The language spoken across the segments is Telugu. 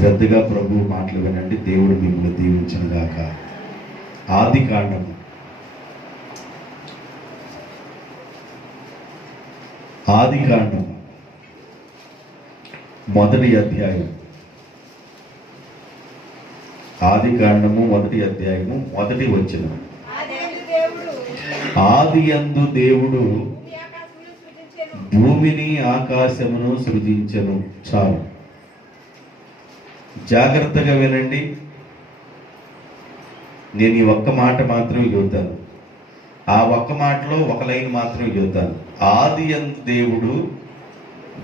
శ్రద్ధగా ప్రభు మాటలు వినండి. దేవుడు మిమ్మల్ని దీవించునుగాక. ఆది కాండము మొదటి అధ్యాయం. ఆది కాండము మొదటి అధ్యాయము మొదటి వచనం. ఆదియందు దేవుడు భూమిని ఆకాశమును సృజించెను. చాలు, జాగ్రత్తగా వినండి. నేను ఈ ఒక్క మాట మాత్రమే చెబుతాను, ఆ ఒక్క మాటలో ఒక లైన్ మాత్రమే చెబుతాను. ఆదియందు దేవుడు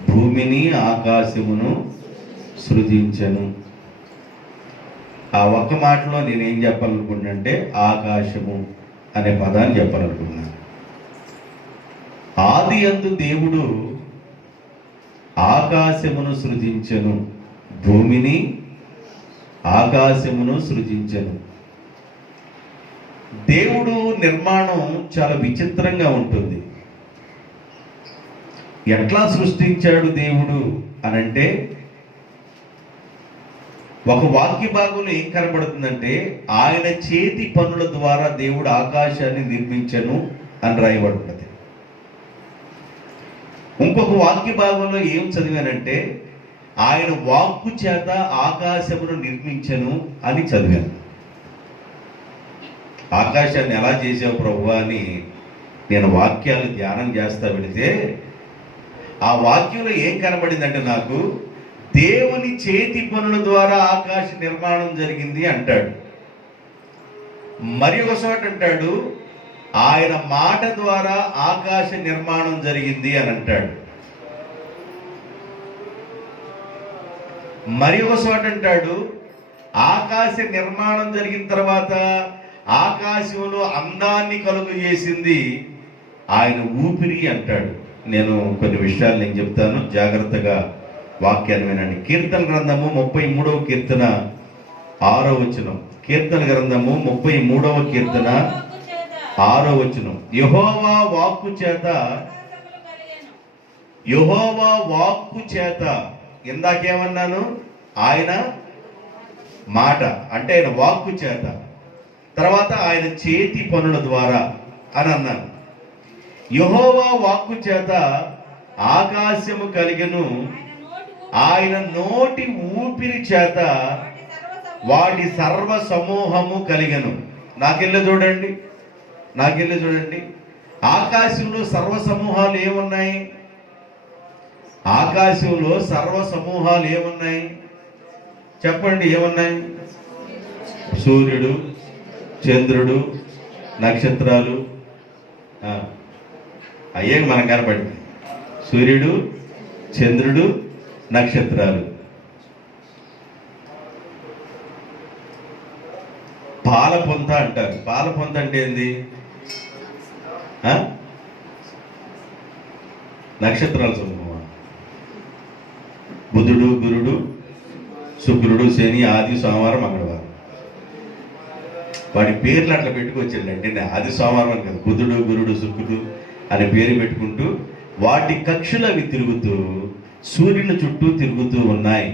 భూమిని ఆకాశమును సృజించెను. ఆ ఒక్క మాటలో నేనేం చెప్పాలనుకుంటున్నానంటే ఆకాశము అనే పదాన్ని చెప్పాలనుకున్నాను. ఆదియందు దేవుడు ఆకాశమును సృజించెను, భూమిని ఆకాశమును సృజించెను. దేవుడు నిర్మాణం చాలా విచిత్రంగా ఉంటుంది. ఎట్లా సృష్టించాడు దేవుడు అనంటే, ఒక వాక్య భాగంలో ఏం కనబడుతుందంటే ఆయన చేతి పనుల ద్వారా దేవుడు ఆకాశాన్ని నిర్మించెను అని రాయబడుతుంది. ఇంకొక వాక్య భాగంలో ఏం చదివానంటే ఆయన వాక్కు చేత ఆకాశమును నిర్మించెను అని చదివాను. ఆకాశాన్ని ఎలా చేసావు ప్రభు అని నేను వాక్యాలు ధ్యానం చేస్తా వెళితే ఆ వాక్యంలో ఏం కనబడిందంటే నాకు దేవుని చేతి పనుల ద్వారా ఆకాశ నిర్మాణం జరిగింది అంటాడు. మరి ఒక చోట అంటాడు ఆయన మాట ద్వారా ఆకాశ నిర్మాణం జరిగింది అని అంటాడు. మరి ఒక చోట అంటాడు ఆకాశ నిర్మాణం జరిగిన తర్వాత ఆకాశంలో అందాన్ని కలుగు చేసింది ఆయన ఊపిరి అంటాడు. నేను కొన్ని విషయాలు నేను చెప్తాను, జాగ్రత్తగా వాక్యాన్ని వినండి. కీర్తన గ్రంథము 33వ కీర్తన 6వ వచనం. కీర్తన గ్రంథము 33వ కీర్తన 6వ వచనం. యెహోవా వాక్కు చేత, యెహోవా వాక్కు చేత, ఇందాకేమన్నాను ఆయన మాట అంటే ఆయన వాక్కు చేత, తర్వాత ఆయన చేతి పనుల ద్వారా అని అన్నాను. యెహోవా వాక్కు చేత ఆకాశము కలిగెను, ఆయన నోటి ఊపిరి చేత వాటి సర్వ సమూహము కలిగెను. నాకెళ్ళి చూడండి, నాకెళ్ళి చూడండి. ఆకాశంలో సర్వ సమూహాలు ఏమున్నాయి? ఆకాశంలో సర్వ సమూహాలు ఏమున్నాయి చెప్పండి, ఏమున్నాయి? సూర్యుడు, చంద్రుడు, నక్షత్రాలు. అయ్యే మనకు కనపడింది. సూర్యుడు, చంద్రుడు, నక్షత్రాలు. పాలపొంత అంటారు. పాలపొంత అంటే ఏంది? నక్షత్రాల సమూహం. బుధుడు, గురుడు, శుక్రుడు, శని, ఆది, సోమవారం, మంగళవారం. వాడి పేర్లు అట్లా పెట్టుకొచ్చాడంటే ఆది సోమవారం అని కదా, బుధుడు, గురుడు, శుక్రుడు అనే పేరు పెట్టుకుంటూ వాటి కక్షలు అవి తిరుగుతూ సూర్యుని చుట్టూ తిరుగుతూ ఉన్నాయి.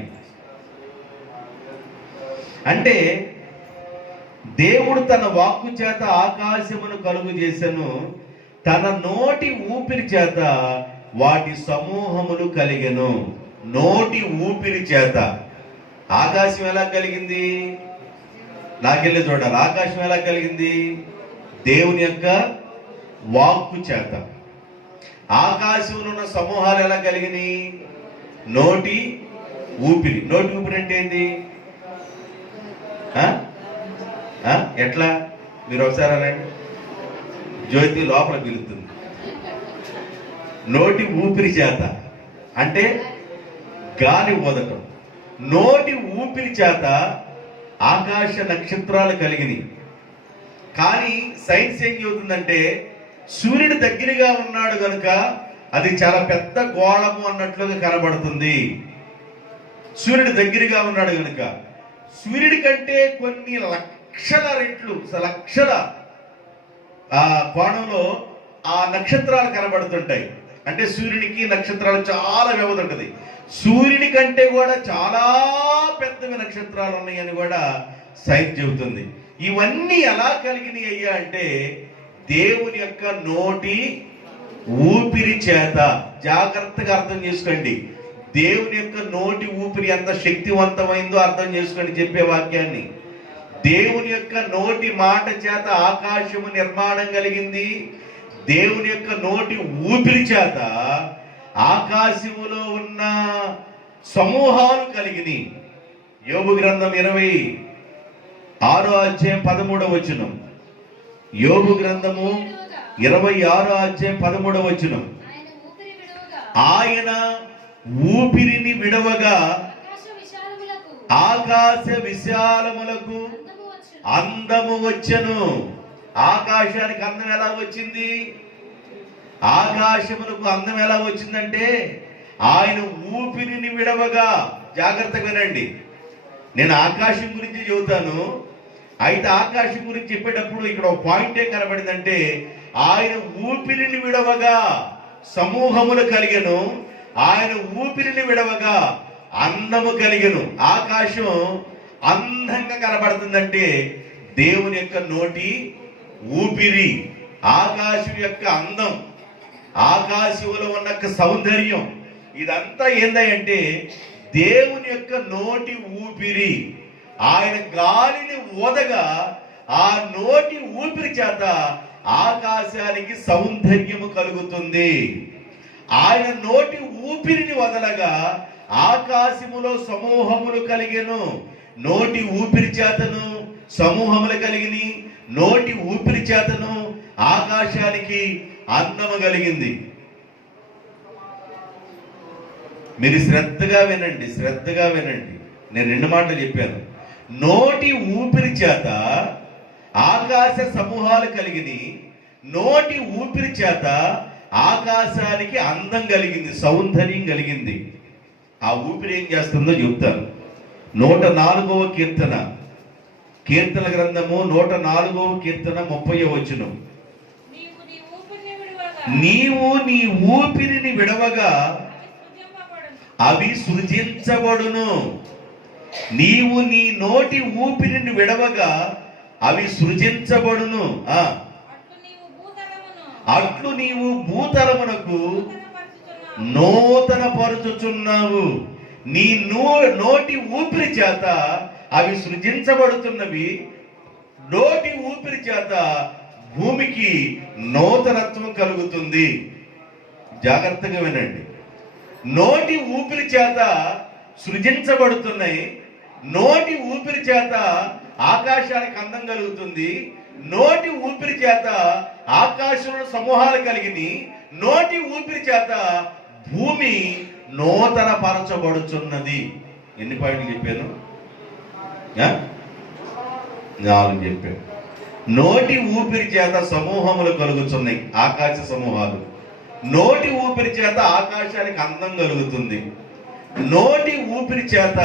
అంటే దేవుడు తన వాక్కు చేత ఆకాశమును కలుగు చేసెను, తన నోటి ఊపిరి చేత వాటి సమూహములు కలిగెను. నోటి ఊపిరి చేత ఆకాశం ఎలా కలిగింది? నాకెళ్ళి చూడాలి. ఆకాశం ఎలా కలిగింది? దేవుని యొక్క వాక్కు చేత. ఆకాశంలో ఉన్న సమూహాలు ఎలా కలిగినాయి? నోటి ఊపిరి. నోటి ఊపిరి అంటే ఏంటి? ఎట్లా? మీరు ఒకసారి అనండి. జ్యోతి లోపల పిలుస్తుంది. నోటి ఊపిరి చేత అంటే గాలి ఊదటం. నోటి ఊపిరి చేత ఆకాశ నక్షత్రాలు కలిగినాయి. కానీ సైన్స్ ఏం చెబుతుందంటే సూర్యుడు దగ్గరగా ఉన్నాడు కనుక అది చాలా పెద్ద గోళము అన్నట్లుగా కనబడుతుంది. సూర్యుడు దగ్గరగా ఉన్నాడు కనుక సూర్యుడి కంటే కొన్ని లక్షల రెట్లు, లక్షల కోణంలో ఆ నక్షత్రాలు కనబడుతుంటాయి. అంటే సూర్యునికి నక్షత్రాలు చాలా వ్యవధి ఉంటుంది. సూర్యుని కంటే కూడా చాలా పెద్ద నక్షత్రాలు ఉన్నాయని కూడా సైన్స్ చెబుతుంది. ఇవన్నీ ఎలా కలిగినాయి అయ్యా అంటే దేవుని యొక్క నోటి ఊపిరి చేత. జాగ్రత్తగా అర్థం చేసుకోండి. దేవుని యొక్క నోటి ఊపిరి ఎంత శక్తివంతమైందో అర్థం చేసుకోండి చెప్పే వాక్యాన్ని. దేవుని యొక్క నోటి మాట చేత ఆకాశము నిర్మాణం కలిగింది. దేవుని యొక్క నోటి ఊపిరి చేత ఆకాశములో ఉన్న సమూహాలు కలిగినాయి. యోబు గ్రంథం 26వ అధ్యాయం 13వ వచనం. యోబు గ్రంథము 26వ అధ్యాయం 13వ వచనం. ఆయన ఊపిరిని విడవగా ఆకాశ విశాలములకు అందము వచ్చెను. ఆకాశానికి అందం ఎలా వచ్చింది? ఆకాశములకు అందం ఎలా వచ్చిందంటే ఆయన ఊపిరిని విడవగా. జాగ్రత్తగా వినండి, నేను ఆకాశం గురించి చెబుతాను. అయితే ఆకాశం గురించి చెప్పేటప్పుడు ఇక్కడ ఒక పాయింట్ ఏం కనబడిందంటే ఆయన ఊపిరిని విడవగా సమూహములు కలిగెను, ఆయన ఊపిరిని విడవగా అందము కలిగెను. ఆకాశం అందంగా కనబడుతుందంటే దేవుని యొక్క నోటి ఊపిరి, ఆకాశం యొక్క అందం, ఆకాశంలో ఉన్న సౌందర్యం, ఇదంతా ఏందంటే దేవుని యొక్క నోటి ఊపిరి. ఆయన గాలిని ఊదగా ఆ నోటి ఊపిరి చేత ఆకాశానికి సౌందర్యము కలుగుతుంది. ఆయన నోటి ఊపిరిని వదలగా ఆకాశములో సమూహములు కలిగెను. నోటి ఊపిరి చేతను సమూహములు కలిగిని, నోటి ఊపిరి చేతను ఆకాశానికి అందము కలిగింది. మీరు శ్రద్ధగా వినండి, శ్రద్ధగా వినండి. నేను 2 మాటలు చెప్పాను. నోటి ఊపిరి చేత ఆకాశ సమూహాలు కలిగిని, నోటి ఊపిరి చేత ఆకాశానికి అందం కలిగింది, సౌందర్యం కలిగింది. ఆ ఊపిరి ఏం చేస్తుందో చెప్తాను. 104వ కీర్తన, కీర్తన గ్రంథము 104వ కీర్తన 30వ వచనం. నీవు నీ ఊపిరిని విడవగా అవి సృజించబడును. నీవు నీ నోటి ఊపిరిని విడవగా అవి సృజించబడును. అట్లు నీవు భూతలమునకు నూతన పరుచుచున్నావు. నీ నోటి ఊపిరి చేత అవి సృజించబడుతున్నవి. నోటి ఊపిరి చేత భూమికి నూతనత్వం కలుగుతుంది. జాగ్రత్తగా వినండి. నోటి ఊపిరి చేత సృజించబడుతున్నాయి. నోటి ఊపిరి చేత ఆకాశానికి అందం కలుగుతుంది. నోటి ఊపిరి చేత ఆకాశంలో సమూహాలు కలిగిని. నోటి ఊపిరి చేత భూమి నూతన పరచబడుచున్నది. ఎన్ని పాయింట్లు చెప్పాను? 4 చెప్పాను. నోటి ఊపిరి చేత సమూహములు కలుగుతున్నాయి, ఆకాశ సమూహాలు. నోటి ఊపిరి చేత ఆకాశానికి అందం కలుగుతుంది. నోటి ఊపిరి చేత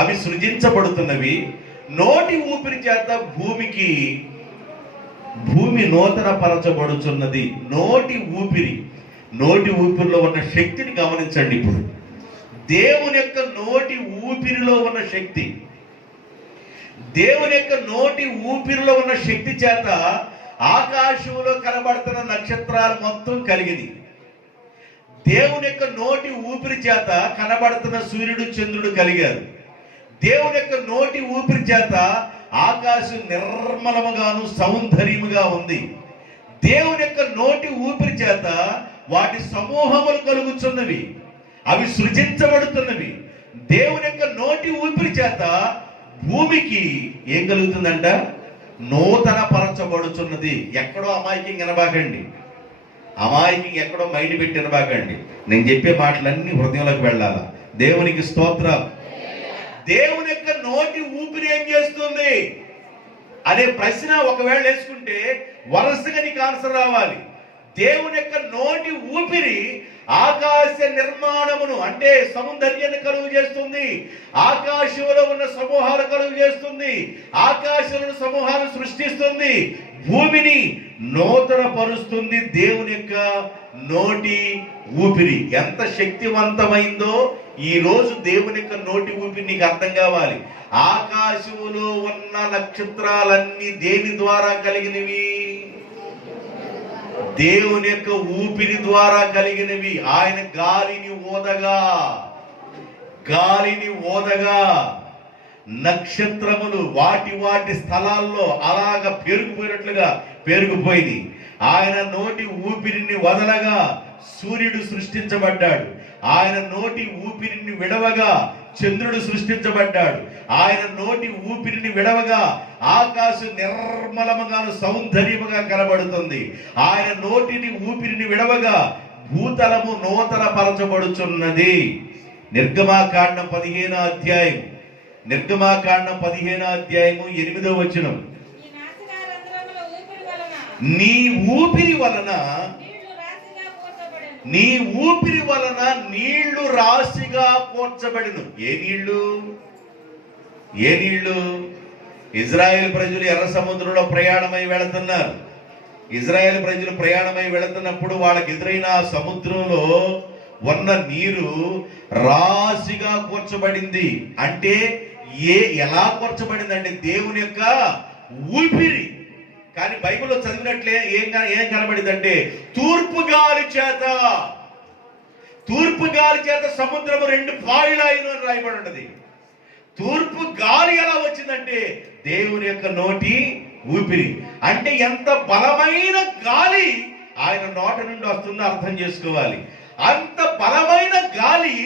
అవి సృజించబడుతున్నవి. నోటి ఊపిరి చేత భూమి నూతన పరచబడుచున్నది. నోటి ఊపిరి, నోటి ఊపిరిలో ఉన్న శక్తిని గమనించండి. ఇప్పుడు దేవుని యొక్క నోటి ఊపిరిలో ఉన్న శక్తి, దేవుని యొక్క నోటి ఊపిరిలో ఉన్న శక్తి చేత ఆకాశంలో కనబడుతున్న నక్షత్రాలు మొత్తం కలిగింది. దేవుని యొక్క నోటి ఊపిరి చేత కనబడుతున్న సూర్యుడు చంద్రుడు కలిగారు. దేవుని యొక్క నోటి ఊపిరి చేత ఆకాశం నిర్మలముగాను సౌందర్యముగా ఉంది. దేవుని యొక్క నోటి ఊపిరి చేత వాటి సమూహములు కలుగుతున్నవి, అవి సృజించబడుతున్నవి. దేవుని యొక్క నోటి ఊపిరి చేత భూమికి ఏం కలుగుతుందంట? నూతన పరచబడుచున్నది. ఎక్కడో అమాయకం వినబాకండి, అమాయకం ఎక్కడో మైండ్ పెట్టి వినబాకండి. నేను చెప్పే మాటలన్నీ హృదయంలోకి వెళ్ళాలా. దేవునికి స్తోత్రం. దేవుని యొక్క నోటి ఊపిరి ఏం చేస్తుంది అనే ప్రశ్న ఒకవేళ వేసుకుంటే వరుసగా నీకు ఆన్సర్ రావాలి. దేవుని యొక్క నోటి ఊపిరి ఆకాశ నిర్మాణమును అంటే సౌందర్యాన్ని కలుగు చేస్తుంది. ఆకాశంలో ఉన్న సమూహాలు కలుగు చేస్తుంది. ఆకాశంలో సమూహాలు సృష్టిస్తుంది. భూమిని నూతన పరుస్తుంది. దేవుని యొక్క నోటి ఊపిరి ఎంత శక్తివంతమైందో ఈ రోజు దేవుని యొక్క నోటి ఊపిరి నీకు అర్థం కావాలి. ఆకాశములో ఉన్న నక్షత్రాలన్నీ దేని ద్వారా కలిగినవి? దేవుని యొక్క ఊపిరి ద్వారా కలిగినవి. ఆయన గాలిని ఓదగా నక్షత్రములు వాటి వాటి స్థలాల్లో అలాగ పెరిగిపోయినట్లుగా పెరిగిపోయింది. ఆయన నోటి ఊపిరిని వదలగా సూర్యుడు సృష్టించబడ్డాడు. ఆయన నోటి ఊపిరిని విడవగా చంద్రుడు సృష్టించబడ్డాడు. ఆయన నోటి ఊపిరిని విడవగా ఆకాశం నిర్మలముగాను సౌందర్యముగా కనబడుతుంది. ఆయన నోటిని ఊపిరిని విడవగా భూతలము నూతన పరచబడుచున్నది. నిర్గమాకాండం 15వ అధ్యాయం 8వ వచనం. నీ ఊపిరి వలన నీళ్లు రాశిగా కూర్చబడిను. ఏ నీళ్లు? ఇజ్రాయేల్ ప్రజలు ఎర్ర సముద్రంలో ప్రయాణమై వెళుతున్నారు. ఇజ్రాయేల్ ప్రజలు ప్రయాణమై వెళుతున్నప్పుడు వాళ్ళకి ఎదురైన సముద్రంలో ఉన్న నీరు రాశిగా కూర్చబడింది. అంటే ఎలా కూర్చబడింది అంటే దేవుని యొక్క ఊపిరి. కానీ బైబిల్లో చదివినట్లే ఏం కనబడింది అంటే తూర్పు గాలి చేత సముద్రము 2 పాయలాయిను అని రాయబడి ఉన్నది. తూర్పు గాలి ఎలా వచ్చిందంటే దేవుని యొక్క నోటి ఊపిరి. అంటే ఎంత బలమైన గాలి ఆయన నోట నుండి వస్తుందో అర్థం చేసుకోవాలి. అంత బలమైన గాలి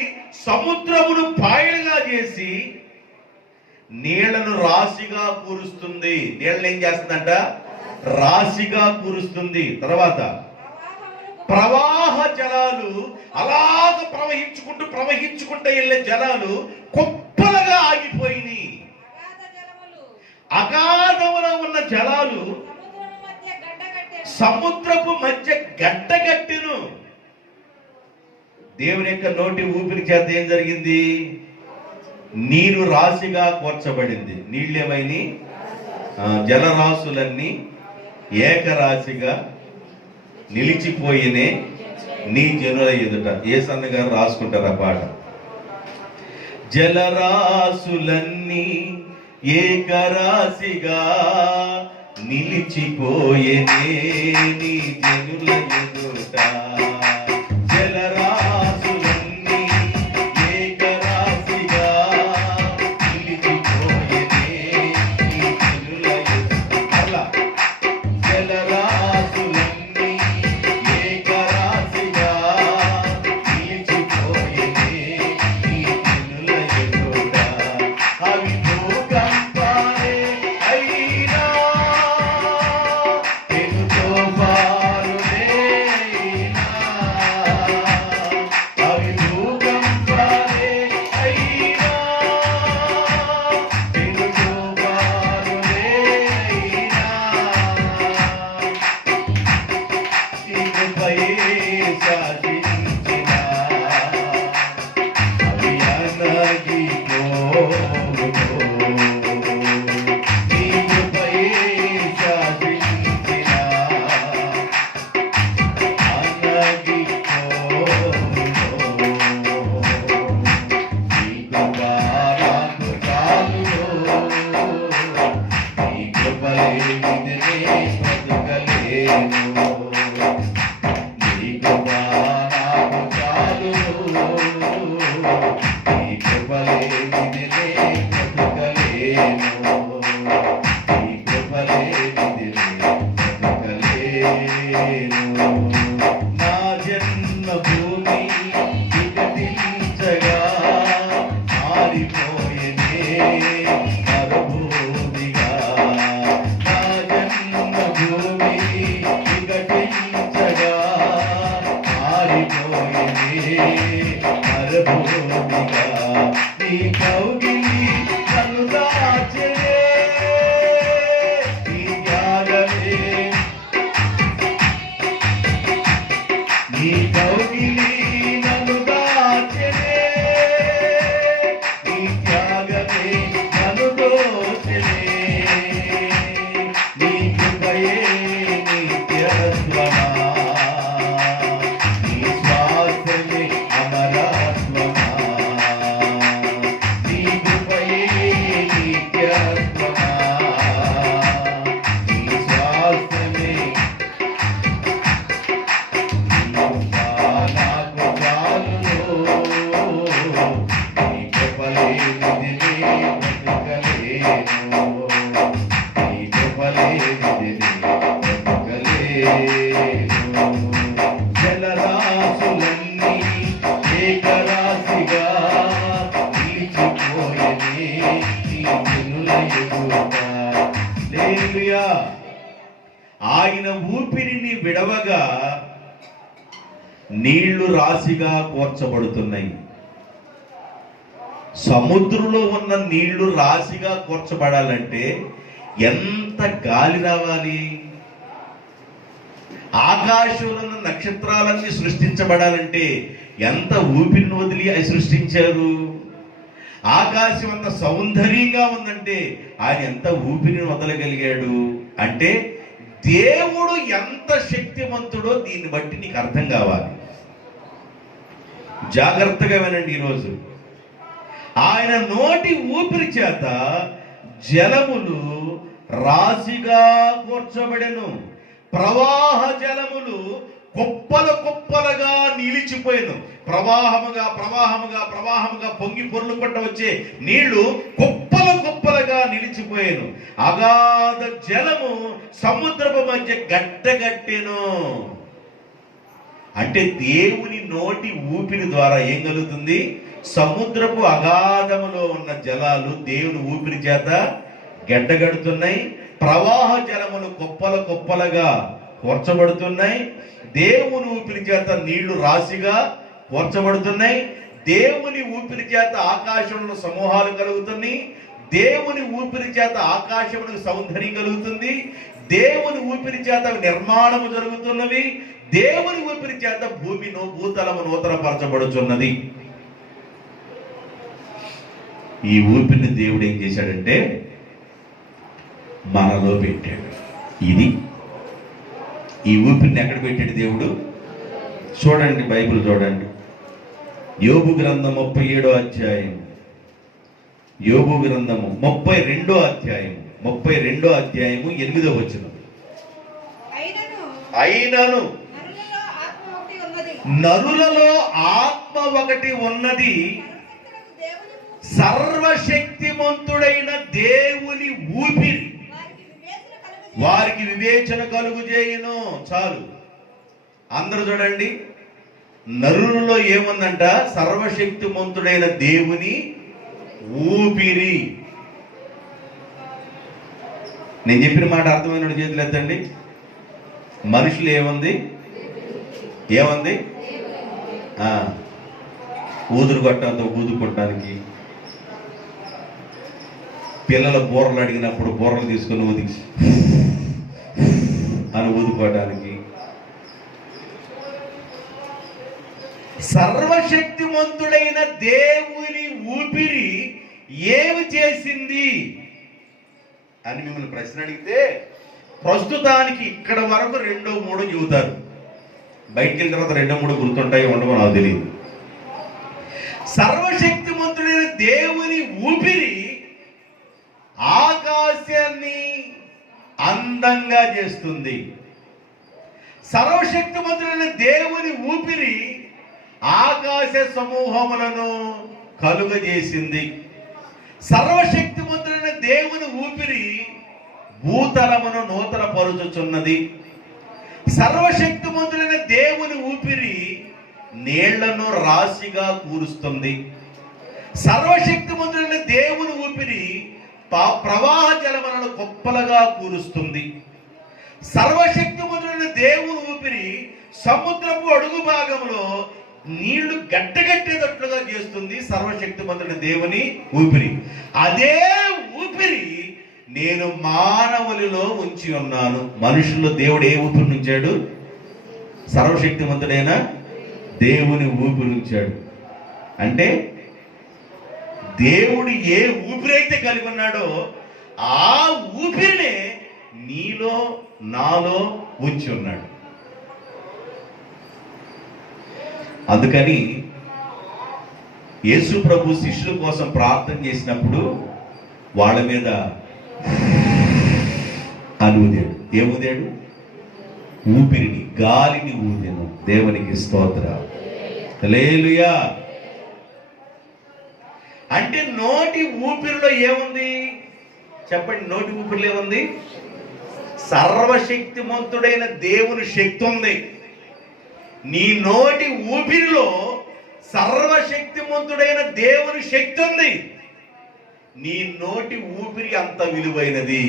సముద్రమును పాయలుగా చేసి నీళ్లను రాశిగా కూరుస్తుంది. నీళ్ళని ఏం చేస్తుందంట? రాశిగా కూరుస్తుంది. తర్వాత ప్రవాహ జలాలు అలాగ ప్రవహించుకుంటూ వెళ్ళే జలాలు కుప్పలుగా ఆగిపోయినాయి. అగాధములో ఉన్న జలాలు సముద్రపు మధ్య గడ్డగట్టెను. దేవుని యొక్క నోటి ఊపిరి చేత ఏం జరిగింది? నీరు రాశిగా కూర్చబడింది. నీళ్ళేమైనా జలరాశులన్నీ ఏకరాశిగా నిలిచిపోయినే నీ జనుల ఎదుట. యేసన్న గారు రాసుకుంటారు ఆ పాట. జలరాశులన్నీ ఏకరాశిగా నిలిచిపోయేనే నీ జనుల ఎదుట. హల్లెలూయా. ఆయన ఊపిరిని విడవగా నీళ్లు రాశిగా కూర్చబడుతున్నాయి. సముద్రంలో ఉన్న నీళ్లు రాశిగా కూర్చబడాలంటే ఎంత గాలి రావాలి? ఆకాశంలో ఉన్న నక్షత్రాలన్నీ సృష్టించబడాలంటే ఎంత ఊపిరిని వదిలి అవి సృష్టించారు? ఆకాశం అంత సౌందర్యంగా ఉందంటే ఆయన ఎంత ఊపిరిని వదలగలిగాడు? అంటే దేవుడు ఎంత శక్తివంతుడో దీన్ని బట్టి నీకు అర్థం కావాలి. జాగ్రత్తగా వినండి. ఈరోజు ఆయన నోటి ఊపిరి చేత జలములు రాశిగా కూర్చబడెను, ప్రవాహ జలములు కుప్పలు కుప్పలుగా నిలిచిపోయాను. ప్రవాహముగా ప్రవాహముగా ప్రవాహముగా పొంగి పొర్లుకుంటూ వచ్చే నీళ్లు కుప్పలు కుప్పలుగా నిలిచిపోయాను. అగాధ జలము సముద్రపు మధ్య గట్టగట్టెను. అంటే దేవుని నోటి ఊపిరి ద్వారా ఏం కలుగుతుంది? సముద్రపు అగాధములో ఉన్న జలాలు దేవుని ఊపిరి చేత గడ్డగడుతున్నాయి. ప్రవాహ జలములు కుప్పలు కుప్పలుగా కూర్చబడుతున్నాయి. దేవుని ఊపిరి చేత నీళ్లు రాశిగా కూర్చబడుతున్నాయి. దేవుని ఊపిరి చేత ఆకాశంలో సమూహాలు కలుగుతున్నాయి. దేవుని ఊపిరి చేత ఆకాశమునకు సౌందర్యం కలుగుతుంది. దేవుని ఊపిరి చేత నిర్మాణము జరుగుతున్నవి. దేవుని ఊపిరి చేత భూతలము నూతనపరచబడుచున్నది. ఈ ఊపిరిని దేవుడు ఏం చేశాడంటే మనలో పెట్టాడు. ఇది ఈ ఊపిరిని ఎక్కడ పెట్టాడు దేవుడు? చూడండి, బైబిల్ చూడండి. యోబు గ్రంథం 37వ అధ్యాయం, యోబు గ్రంథము 32వ అధ్యాయం, 32వ అధ్యాయము 8వ వచనం. అయినను నరులలో ఆత్మ ఒకటి ఉన్నది, సర్వశక్తిమంతుడైన దేవుని ఊపిరి వారికి వివేచన కలుగు చేయును. చాలు, అందరూ చూడండి. నరులలో ఏముందంట? సర్వశక్తిమంతుడైన దేవుని ఊపిరి. నేను చెప్పిన మాట అర్థమైన చేతులు ఎత్తండి. మనుషులు ఏముంది? ఏముంది? ఊదురు కొట్టడంతో ఊదుకోవటానికి, పిల్లల బోర్రలు అడిగినప్పుడు బోర్రలు తీసుకొని ఊది అని ఊదుకోవడానికి. సర్వశక్తిమంతుడైన దేవుని ఊపిరి ఏమి చేసింది అని మిమ్మల్ని ప్రశ్న అడిగితే ప్రస్తుతానికి ఇక్కడ వరకు 2, 3 చెబుతారు. బయటికి వెళ్ళిన తర్వాత 2, 3 గుర్తుంటాయి ఉండవో నాకు తెలియదు. సర్వశక్తిమంతుడైన దేవుని ఊపిరి ఆకాశాన్ని అందంగా చేస్తుంది. సర్వశక్తిమంతుడైన దేవుని ఊపిరి ఆకాశ సమూహములను కలుగజేసింది. సర్వశక్తిమంతుడైన దేవుని ఊపిరి భూతలమును నూతన పరుచుచున్నది. సర్వశక్తిమంతుడైన దేవుని ఊపిరి నీళ్లను రాశిగా కూరుస్తుంది. సర్వశక్తిమంతుడైన దేవుని ఊపిరి ప్రవాహ జలములను కుప్పలుగా కూరుస్తుంది. సర్వశక్తిమంతుడైన దేవుని ఊపిరి సముద్రపు అడుగు భాగంలో నీళ్లు గట్టగట్టేటట్లుగా చేస్తుంది. సర్వశక్తిమంతుడైన దేవుని ఊపిరి. అదే ఊపిరి నేను మానవులలో ఉంచి ఉన్నాను. మనుషుల్లో దేవుడు ఏ ఊపిరి ఉంచాడు? సర్వశక్తిమంతుడైన దేవుని ఊపిరి ఉంచాడు. అంటే దేవుడు ఏ ఊపిరైతే కలిగి ఉన్నాడో ఆ ఊపిరినే నీలో నాలో ఉంచి ఉన్నాడు. అందుకని యేసు ప్రభు శిష్యుల కోసం ప్రార్థన చేసినప్పుడు వాళ్ళ మీద అని ఊదాడు. ఏమూదాడు? ఊపిరిని, గాలిని ఊదాను. దేవునికి స్తోత్రం. హల్లెలూయా. అంటే నోటి ఊపిరిలో ఏముంది చెప్పండి? నోటి ఊపిరిలో ఏముంది? సర్వశక్తిమంతుడైన దేవుని శక్తి ఉంది. నీ నోటి ఊపిరిలో సర్వశక్తిమంతుడైన దేవుని శక్తి ఉంది. నీ నోటి ఊపిరి అంత విలువైనది.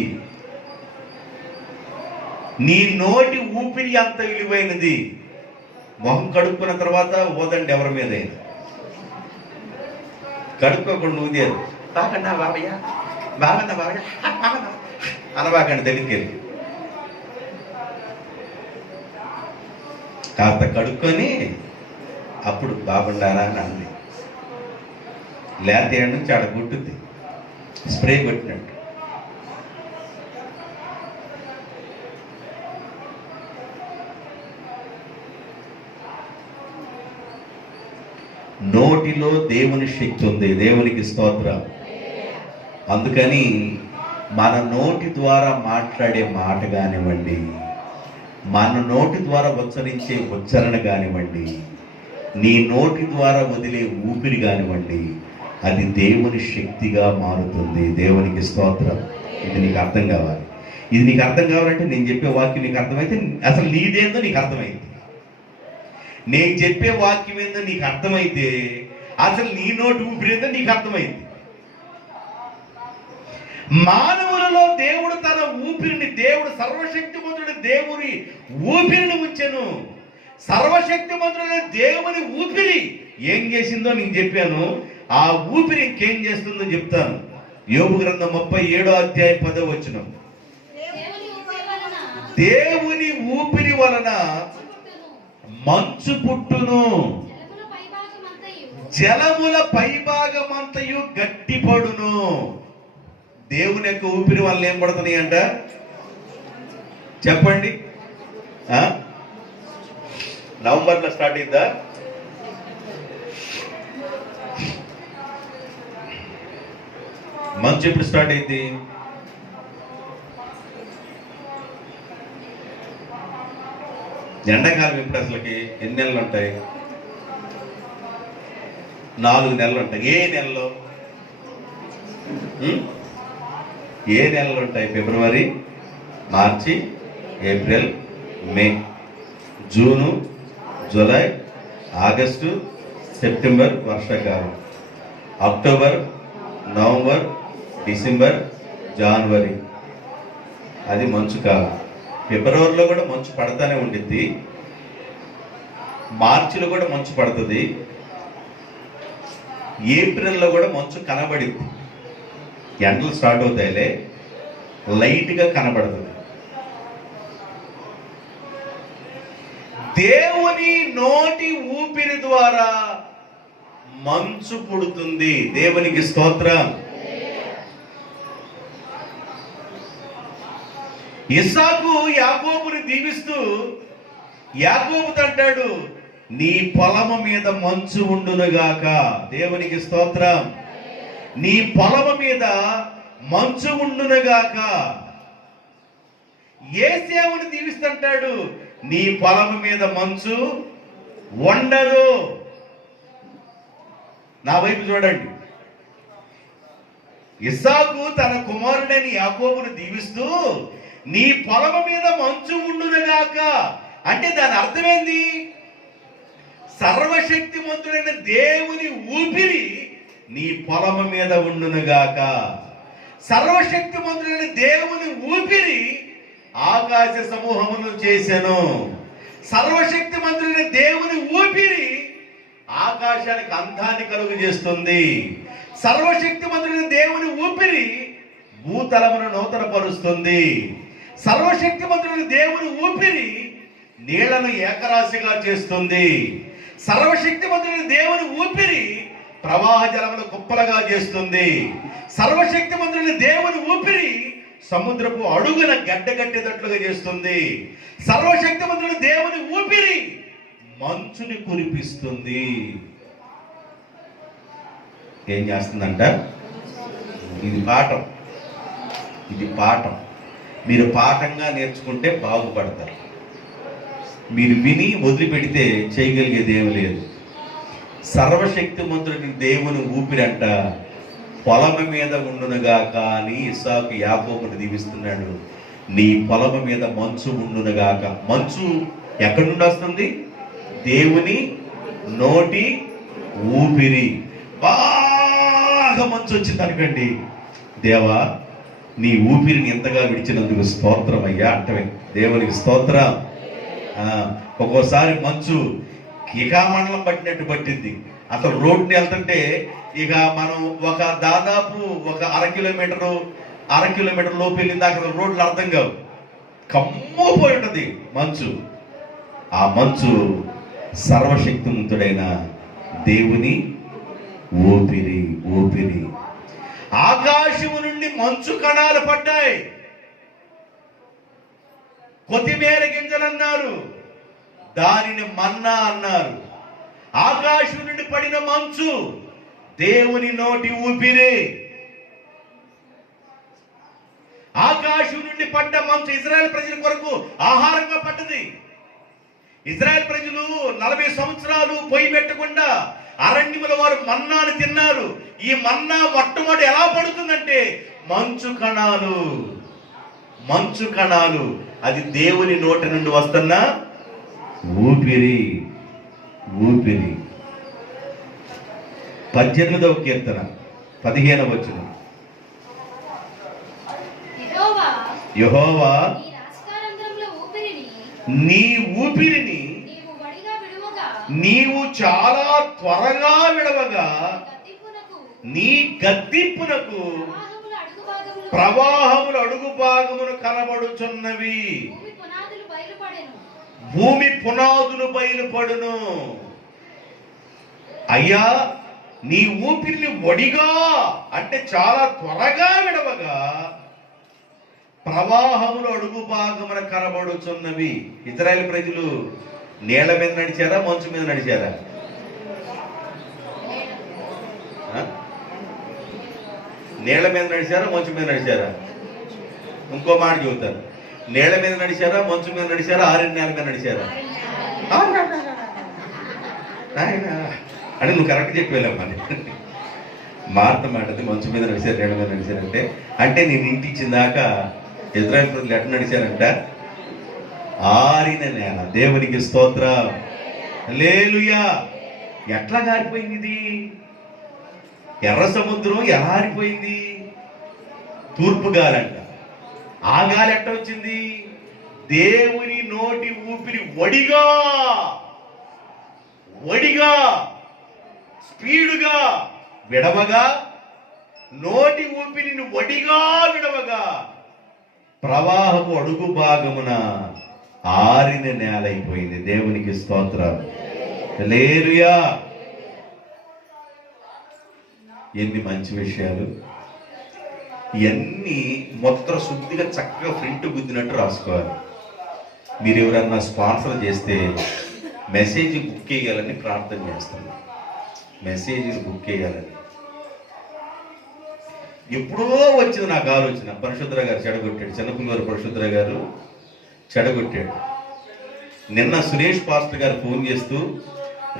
నీ నోటి ఊపిరి అంత విలువైనది. మొహం కడుక్కున్న తర్వాత ఓదండి ఎవరి మీద కడుక్కోకుండా ఊదేరు బాగన్నా బాబయ్య బాగన్నా బాబయ్య అనబాకండి దగ్గరికి వెళ్ళి కాస్త కడుక్కొని అప్పుడు బాగుండారా అని అంది. లేత ఏడు నుంచి ఆడ గుట్టుద్ది స్ప్రే కొట్టినట్టు. నోటిలో దేవుని శక్తి ఉంది. దేవునికి స్తోత్రం. అందుకని మన నోటి ద్వారా మాట్లాడే మాట కానివ్వండి, మన నోటి ద్వారా ఉచ్చరించే ఉచ్చారణ కానివ్వండి, నీ నోటి ద్వారా వదిలే ఊపిరి కానివ్వండి, అది దేవుని శక్తిగా మారుతుంది. దేవునికి స్తోత్రం. ఇది నీకు అర్థం కావాలి. ఇది నీకు అర్థం కావాలంటే నేను చెప్పే వాక్యం నీకు అర్థమైతే అసలు నీదేందో నీకు అర్థమైంది. నేను చెప్పే వాక్యం ఏందో నీకు అర్థమైతే అసలు నీ నోటి ఊపిరేందో నీకు అర్థమైంది. మానవులలో దేవుడు తన ఊపిరిని, దేవుడు సర్వశక్తిమంతుడు దేవుని ఊపిరిని ఉంచెను. సర్వశక్తిమంతుడైన దేవుని ఊపిరి ఏం చేసిందో నేను చెప్పాను. ఆ ఊపిరి ఇంకేం చేస్తుందో చెప్తాను. యోబు గ్రంథం 37వ అధ్యాయం 10వ వచనం. దేవుని ఊపిరి వలన మంచు పుట్టును, జలముల పైభాగమంతయు గట్టిపడును. దేవుని యొక్క ఊపిరి వల్ల ఏం పడుతున్నాయి అంట చెప్పండి. నవంబర్లో స్టార్ట్ అయిందా? మంచు ఎప్పుడు స్టార్ట్ అయింది? ఎండాకాలం ఎప్పుడు అసలుకి ఎన్ని నెలలు ఉంటాయి? 4 నెలలు ఉంటాయి. ఏ నెలలో ఉంటాయి? ఫిబ్రవరి, మార్చి, ఏప్రిల్, మే, జూను, జూలై, ఆగస్టు, సెప్టెంబర్ వర్షాకాలం, అక్టోబర్, నవంబర్, డిసెంబర్, జనవరి అది మంచు కాలం. ఫిబ్రవరిలో కూడా మంచు పడతానే ఉండిద్ది, మార్చిలో కూడా మంచు పడుతుంది, ఏప్రిల్లో కూడా మంచు కనబడిద్ది. ఎండలు స్టార్ట్ అవుతాయిలే, లైట్గా కనబడుతుంది. దేవుని నోటి ఊపిరి ద్వారా మంచు పుడుతుంది. దేవునికి స్తోత్రం. ఇస్సాకు యాకోబుని దీవిస్తూ యాకోబుతో అంటాడు, నీ పొలము మీద మంచు ఉండునుగాక. దేవునికి స్తోత్రం. నీ పొలము మీద మంచు ఉండునుగాక. ఏసేవుని దీవిస్తుంటాడు, నీ పొలము మీద మంచు ఉండదు. నా వైపు చూడండి. ఇస్సాకు తన కుమారుడైన యాకోబును దీవిస్తూ నీ పొలము మీద మంచు ఉండునుగాక అంటే దాని అర్థమేంది? సర్వశక్తిమంతుడైన దేవుని ఊపిరి నీ పొలము మీద ఉండునుగాక. సర్వశక్తిమంతుడైన దేవుని ఊపిరి ఆకాశ సమూహమును చేసెను. సర్వశక్తిమంతుడైన దేవుని ఊపిరి ఆకాశానికి అందాన్ని కలుగు చేస్తుంది. సర్వశక్తిమంతుడైన దేవుని ఊపిరి భూతలమును నూతనపరుస్తుంది. సర్వశక్తిమంతుడైన దేవుని ఊపిరి నీళ్లను ఏకరాశిగా చేస్తుంది. సర్వశక్తిమంతుడైన దేవుని ఊపిరి ప్రవాహ జలమును కుప్పలుగా చేస్తుంది. సర్వశక్తిమంతుడైన దేవుని ఊపిరి సముద్రపు అడుగున గడ్డగట్టేటట్లుగా చేస్తుంది. సర్వశక్తిమంతుడైన దేవుని ఊపిరి మంచుని కురిపిస్తుంది. ఏం చేస్తుందంట? ఇది పాఠం. ఇది పాఠం. మీరు పాఠంగా నేర్చుకుంటే బాగుపడతారు. మీరు విని వదిలిపెడితే చేయగలిగేది ఏమి లేదు. సర్వశక్తిమంతుడిని దేవుని ఊపిరంట పొలము మీద ఉండునుగాక అని ఇస్సాకు యాకోబును దీవిస్తున్నాడు. నీ పొలము మీద మంచు ఉండునుగాక. మంచు ఎక్కడి నుండి వస్తుంది? దేవుని నోటి ఊపిరి. బాగా మంచు వచ్చింది అనుకోండి, దేవా నీ ఊపిరిని ఎంతగా విడిచినందుకు స్తోత్రం అయ్యా అంటమే. దేవునికి స్తోత్రం. ఒక్కోసారి మంచు మండలం పట్టినట్టు పట్టింది. అసలు రోడ్ని వెళ్తుంటే ఇక మనం దాదాపు ఒక అర కిలోమీటర్ లోపు వెళ్ళిన దాకా అసలు రోడ్లు అర్థం కావు, కమ్మోపోయి ఉంటుంది మంచు. ఆ మంచు సర్వశక్తిమంతుడైన దేవుని ఊపిరి. ఆకాశము నుండి మంచు కణాలు పడ్డాయి. కొత్తిమీర గింజలన్నారు, దానిని మన్నా అన్నారు. ఆకాశం నుండి పడిన మంచు దేవుని నోటి ఊపిరి. ఆకాశం నుండి పడ్డ మంచు ఇజ్రాయెల్ ప్రజల కొరకు ఆహారంగా పడ్డది. ఇజ్రాయెల్ ప్రజలు 40 సంవత్సరాలు పొయ్యి పెట్టకుండా అరణ్యముల వారు మన్నాను తిన్నారు. ఈ మన్నా మొట్టమొదటి ఎలా పడుతుందంటే మంచు కణాలు. అది దేవుని నోటి నుండి వస్తున్న ఊపిరి. 18వ కీర్తన 15వ వచనం. యెహోవా నీ ఊపిరిని నీవు చాలా త్వరగా విడవగా నీ గద్దింపునకు ప్రవాహములు అడుగు భాగమును కనబడుచున్నవి. భూమి పునాదులు బయలుపడును. అయ్యా నీ ఊపిరిని వడిగా అంటే చాలా త్వరగా విడవగా ప్రవాహములు అడుగు భాగమున కనబడుచున్నవి. ఇజ్రాయెల్ ప్రజలు నీళ్ల మీద నడిచారా, మంచు మీద నడిచారా? నీళ్ల మీద నడిచారా, మంచు మీద నడిచారా? ఇంకో మాట చెబుతారు, నీళ్ల మీద నడిచారా, మంచు మీద నడిచారా, ఆరిన నేల మీద నడిచారా? అని నువ్వు కరెక్ట్ చెప్పి వెళ్ళావు. మార్త మాటది మంచు మీద నడిచారు, నీళ్ల మీద నడిచారంటే అంటే నేను ఇంటికి ఇచ్చిందాక ఇజ్రాయెల్ ప్రజలు ఎట్లా నడిచారంట? ఆరిన నేల. దేవునికి స్తోత్రం. హల్లెలూయా. ఎట్లా గారిపోయింది ఇది? ఎర్ర సముద్రం ఎలా ఆరిపోయింది? తూర్పు గాలంట. ఆ గాలి ఎట్ట వచ్చింది? దేవుని నోటి ఊపిరి వడిగా స్పీడుగా విడవగా, నోటి ఊపిరిని వడిగా విడవగా ప్రవాహము అడుగు భాగమున ఆరిన నేల అయిపోయింది. దేవునికి స్తోత్రం. హల్లెలూయా. ఎన్ని మంచి విషయాలు! ఇవన్నీ మొత్తం శుద్ధిగా చక్కగా ప్రింట్ గుద్దినట్టు రాసుకోవాలి. మీరు ఎవరన్నా స్పాన్సర్ చేస్తే మెసేజ్ బుక్ చేయాలని ప్రార్థన చేస్తాను. మెసేజ్ బుక్ చేయాలని ఎప్పుడో వచ్చింది నాకు ఆలోచన. పరిశుద్ధరావు గారు చెడగొట్టాడు, చిన్నపిల్లవారు పరిశుద్ధరావు గారు చెడగొట్టాడు. నిన్న సురేష్ పాస్టర్ గారు ఫోన్ చేస్తూ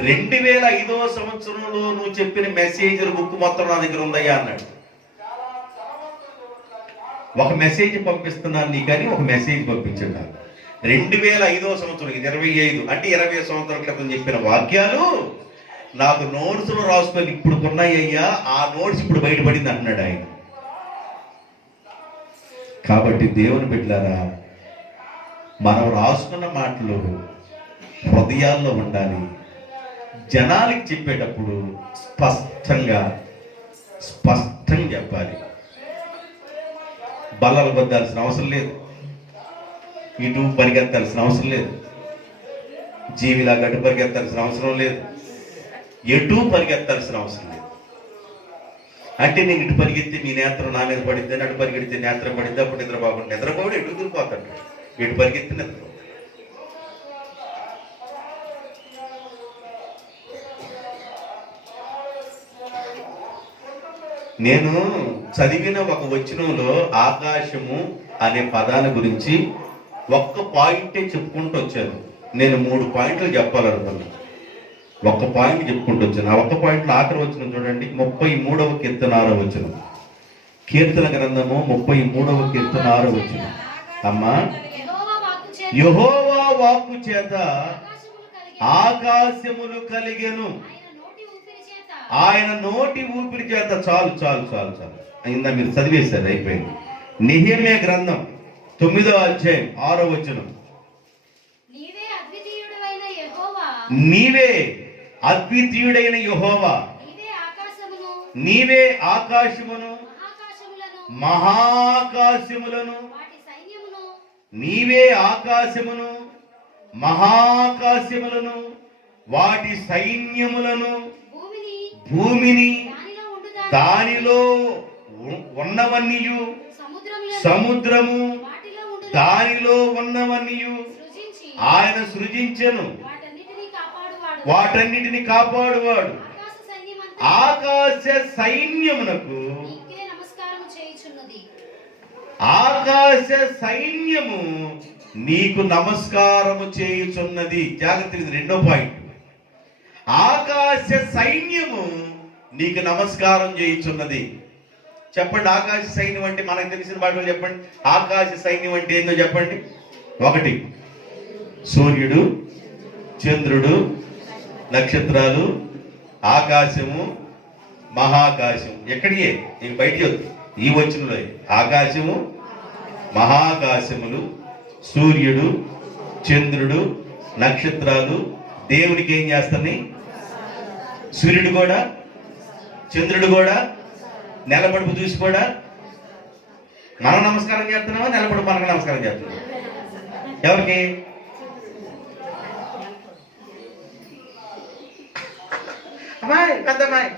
2005వ సంవత్సరంలో నువ్వు చెప్పిన మెసేజ్ బుక్ మొత్తం నా దగ్గర ఉందయ్యా అన్నాడు. ఒక మెసేజ్ పంపిస్తున్నాను నీకని ఒక మెసేజ్ పంపించాడు నాకు. 2005వ సంవత్సరం, ఇది 25 అంటే 20 సంవత్సరాల క్రితం చెప్పిన వాక్యాలు నాకు నోట్స్లో రాసుకొని ఇప్పుడు ఉన్నాయ్యా, ఆ నోట్స్ ఇప్పుడు బయటపడింది అంటున్నాడు ఆయన. కాబట్టి దేవుని బిడ్డలారా, మనం రాసుకున్న మాటలు హృదయాల్లో ఉండాలి. జనాలకి చెప్పేటప్పుడు స్పష్టంగా చెప్పాలి. బల్లలు కొద్దాల్సిన అవసరం లేదు, ఇటు పరిగెత్తాల్సిన అవసరం లేదు, జీవిలా గడ్డు పరిగెత్తాల్సిన అవసరం లేదు, ఎటు పరిగెత్తాల్సిన అవసరం లేదు. అంటే నేను ఇటు పరిగెత్తి నీ నేత్రం నా మీద పడిద్ది, అటు పరిగెడితే నేత్రం పడిద్ది, అప్పుడు నిద్రపోకుండా నిద్రపోడు ఎటు దూరిపోతాడు, ఎటు పరిగెత్తి నిద్రపో. నేను చదివిన ఒక వచనంలో ఆకాశము అనే పదాల గురించి ఒక్క పాయింటే చెప్పుకుంటూ వచ్చాను. నేను 3 పాయింట్లు చెప్పాలనుకున్నాను. ఒక్క పాయింట్ చెప్పుకుంటూ వచ్చాను. ఆ ఒక్క పాయింట్లో ఆఖరి వచనం చూడండి, 33వ కీర్తన 6వ వచనం. కీర్తన గ్రంథము 33వ కీర్తన 6వ వచనం. అమ్మా, యెహోవా వాక్కు చేత ఆకాశములు కలిగెను, ఆయన నోటి ఊపిరి చేత. చాలు చాలు చాలు చాలు అయిందా? మీరు చదివేశారు, అయిపోయింది. నెహెమ్యా గ్రంథం 9వ అధ్యాయం 6వ వచనం. నీవే అద్వితీయుడైన యెహోవా, నీవే అద్వితీయుడైన యెహోవా, నీవే ఆకాశమును మహాకాశములను, నీవే ఆకాశమును మహాకాశములను వాటి సైన్యములను, భూమిని దానిలో ఉన్నవన్నీయు, సముద్రము దానిలో ఉన్నవన్నీయు ఆయన సృజించెను. వాటన్నిటిని కాపాడువాడు. ఆకాశ సైన్యమునకు, ఆకాశ సైన్యము నీకు నమస్కారము చేయుచున్నది. జాగ్రత్త, ఇది రెండో పాయింట్. ఆకాశ సైన్యము నీకు నమస్కారం చేయుచున్నది. చెప్పండి, ఆకాశ సైన్యం అంటే మనకు తెలిసిన భాషలో చెప్పండి. ఆకాశ సైన్యం అంటే ఏందో చెప్పండి. 1 సూర్యుడు, చంద్రుడు, నక్షత్రాలు, ఆకాశము, మహాకాశం. ఎక్కడియే నీకు బయటికి వద్దు, ఈ వచనంలో ఆకాశము, మహాకాశములు, సూర్యుడు, చంద్రుడు, నక్షత్రాలు దేవునికి ఏం చేస్తున్నాయి? సూర్యుడు కూడా, చంద్రుడు కూడా, నెలపడుపు చూసి కూడా మనం నమస్కారం చేస్తున్నామా? నెలపడుపు మనకు నమస్కారం చేస్తున్నాం. ఎవరికి? అమ్మాయి, పెద్దమ్మాయి